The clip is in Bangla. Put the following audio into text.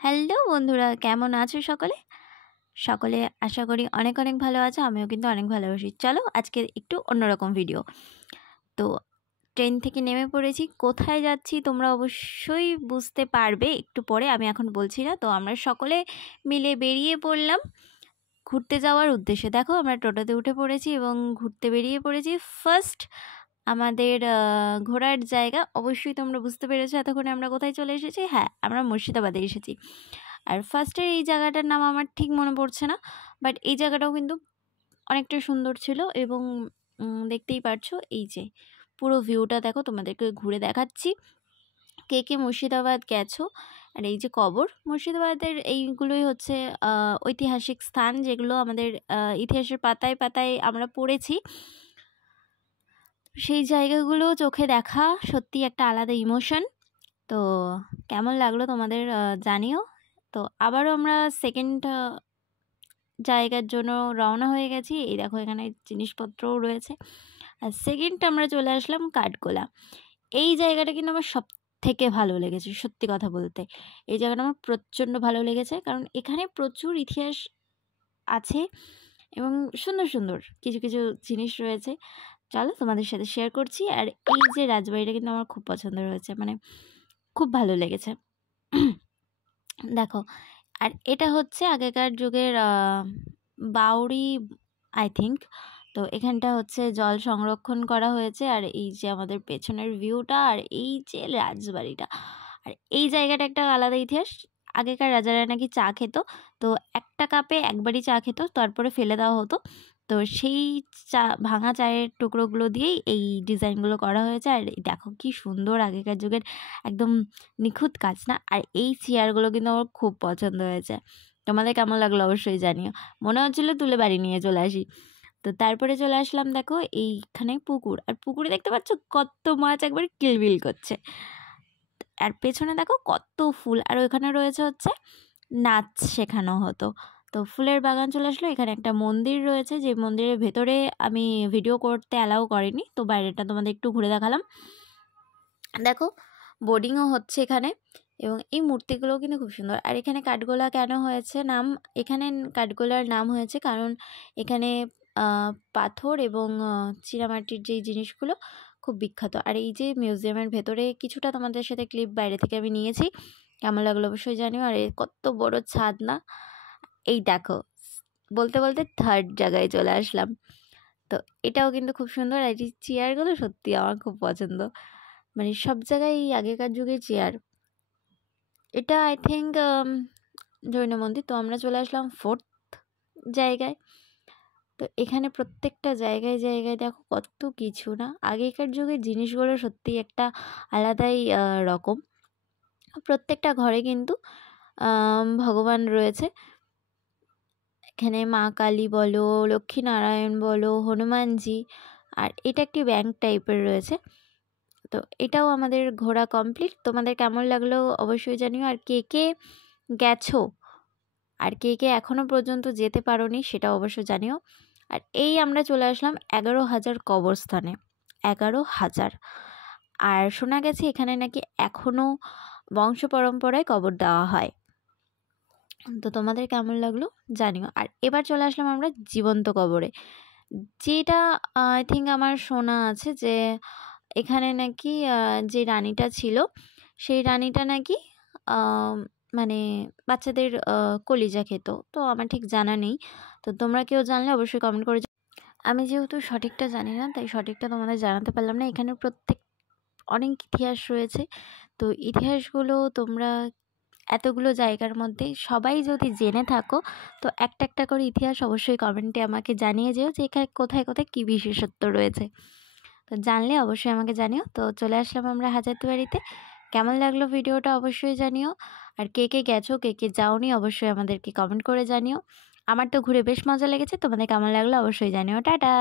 হ্যালো বন্ধুরা, কেমন আছো সকলে? সকলে আশা করি অনেক অনেক ভালো আছো। আমিও কিন্তু অনেক ভালো আছি। চলো আজকে একটু অন্যরকম ভিডিও। তো ট্রেন থেকে নেমে পড়েছি। কোথায় যাচ্ছি তোমরা অবশ্যই বুঝতে পারবে একটু পরে, আমি এখন বলছি না। তো আমরা সকলে মিলে বেরিয়ে পড়লাম ঘুরতে যাওয়ার উদ্দেশ্যে। দেখো আমরা টোটোতে উঠে পড়েছি এবং ঘুরতে বেরিয়ে পড়েছি। ফার্স্ট আমাদের ঘোরার জায়গা অবশ্যই তোমরা বুঝতে পেরেছো এতক্ষণে আমরা কোথায় চলে এসেছি। হ্যাঁ, আমরা মুর্শিদাবাদে এসেছি। আর ফার্স্টের এই জায়গাটার নাম আমার ঠিক মনে পড়ছে না, বাট এই জায়গাটাও কিন্তু অনেকটা সুন্দর ছিল। এবং দেখতেই পারছো এই যে পুরো ভিউটা দেখো, তোমাদেরকে ঘুরে দেখাচ্ছি। কে কে মুর্শিদাবাদ গেছো? আর এই যে কবর, মুর্শিদাবাদের এইগুলোই হচ্ছে ঐতিহাসিক স্থান, যেগুলো আমাদের ইতিহাসের পাতায় পাতায় আমরা পড়েছি। সেই জায়গাগুলো চোখে দেখা সত্যি একটা আলাদা ইমোশন। তো কেমন লাগলো তোমাদের জানিও। তো আবারও আমরা সেকেন্ড জায়গার জন্য রওনা হয়ে গেছি। এই দেখো এখানে জিনিসপত্রও রয়েছে। আর সেকেন্ড আমরা চলে আসলাম কাঠগোলা। এই জায়গাটা কিন্তু আমার সব থেকে ভালো লেগেছে, সত্যি কথা বলতে। এই জায়গাটা আমার প্রচণ্ড ভালো লেগেছে, কারণ এখানে প্রচুর ইতিহাস আছে এবং সুন্দর সুন্দর কিছু কিছু জিনিস রয়েছে। চলো তোমাদের সাথে শেয়ার করছি। আর এই যে রাজবাড়িটা কিন্তু আমার খুব পছন্দ হয়েছে, মানে খুব ভালো লেগেছে। দেখো, আর এটা হচ্ছে আগেকার যুগের বাউরি আই থিঙ্ক। তো এখানটা হচ্ছে জল সংরক্ষণ করা হয়েছে। আর এই যে আমাদের পেছনের ভিউটা, আর এই যে রাজবাড়িটা, আর এই জায়গাটা একটা আলাদা ইতিহাস। আগেকার রাজারা নাকি চা খেত, তো একটা কাপে একবারই চা খেত, তারপরে ফেলে দেওয়া হতো। তো সেই চা, ভাঙা চায়ের টুকরোগুলো দিয়েই এই ডিজাইনগুলো করা হয়েছে। আর দেখো কি সুন্দর আগেকার যুগের একদম নিখুঁত কাজ না? আর এই চেয়ারগুলো কিন্তু আমার খুব পছন্দ হয়েছে। তোমাদের কেমন লাগলো অবশ্যই জানিও। মনে হচ্ছিলো তুলে বাড়ি নিয়ে চলে আসি। তো তারপরে চলে আসলাম, দেখো এইখানে পুকুর, আর পুকুরে দেখতে পাচ্ছ কত মাছ একবার কিলবিল করছে। আর পেছনে দেখো কত ফুল, আর ওইখানে রয়েছে হচ্ছে নাচ শেখানো হতো। তো ফুলের বাগান চলে আসলো। এখানে একটা মন্দির রয়েছে, যে মন্দিরের ভেতরে আমি ভিডিও করতে অ্যালাউ করিনি, তো বাইরেটা তোমাদের একটু ঘুরে দেখালাম। দেখো বোর্ডিংও হচ্ছে এখানে, এবং এই মূর্তিগুলো কিন্তু খুব সুন্দর। আর এখানে কাঠগোলা কেন হয়েছে নাম? এখানে কাঠগোলার নাম হয়েছে কারণ এখানে পাথর এবং চীনামাটির যেই জিনিসগুলো খুব বিখ্যাত। আর এই যে মিউজিয়ামের ভেতরে কিছুটা তোমাদের সাথে ক্লিপ বাইরে থেকে আমি নিয়েছি, কেমন লাগলো অবশ্যই জানিও। আর কত বড় ছাদ না? এই দেখো, বলতে বলতে থার্ড জায়গায় চলে আসলাম। তো এটাও কিন্তু খুব সুন্দর। আর এই চেয়ারগুলো সত্যি আমার খুব পছন্দ, মানে সব জায়গায় এই আগেকার যুগের চেয়ার। এটা আই থিঙ্ক জৈন মন্দির। তো আমরা চলে আসলাম ফোর্থ জায়গায়। তো এখানে প্রত্যেকটা জায়গায় জায়গায় দেখো কত কিছু না? আগেকার যুগের জিনিসগুলো সত্যি একটা আলাদাই রকম। প্রত্যেকটা ঘরে কিন্তু ভগবান রয়েছে। এখানে মা কালী বলো, লক্ষ্মীনারায়ণ বলো, হনুমানজি। আর এটা একটি ব্যাংক টাইপের রয়েছে। তো এটাও আমাদের ঘোরা কমপ্লিট। তোমাদের কেমন লাগলো অবশ্যই জানিও। আর কে কে গেছো, আর কে কে এখনও পর্যন্ত যেতে পারোনি সেটাও অবশ্যই জানিও। আর এই আমরা চলে আসলাম 11,000 কবরস্থানে। 11,000। আর শোনা গেছে এখানে নাকি এখনও বংশ পরম্পরায় কবর দেওয়া হয়। তো তোমাদের কেমন লাগলো জানিও। আর এবার চলে আসলাম আমরা জীবন্ত কবরে, যেটা আই থিঙ্ক আমার শোনা আছে যে এখানে নাকি যে রানীটা ছিল, সেই রানীটা নাকি মানে বাচ্চাদের কলিজা খেত। তো আমার ঠিক জানা নেই। তো তোমরা কেউ জানলে অবশ্যই কমেন্ট করে। আমি যেহেতু সঠিকটা জানি না, তাই সঠিকটা তোমাদের জানাতে পারলাম না। এখানে অনেক ইতিহাস রয়েছে। তো ইতিহাসগুলো তোমরা এতগুলো জায়গার মধ্যে সবাই যদি জেনে থাকো, তো একটা একটা করে ইতিহাস অবশ্যই কমেন্টে আমাকে জানিয়ে যেও যে এখানে কোথায় কোথায় কী বিশেষত্ব রয়েছে। তো জানলে অবশ্যই আমাকে জানিও। তো চলে আসলাম আমরা হাজারদুয়ারিতে। কেমন লাগলো ভিডিওটা অবশ্যই জানিও। আর কে কে গেছো, কে কে যাওনি, অবশ্যই আমাদেরকে কমেন্ট করে জানিও। আমার তো ঘুরে বেশ মজা লেগেছে। তোমাদের কেমন লাগলো অবশ্যই জানিও। টাটা।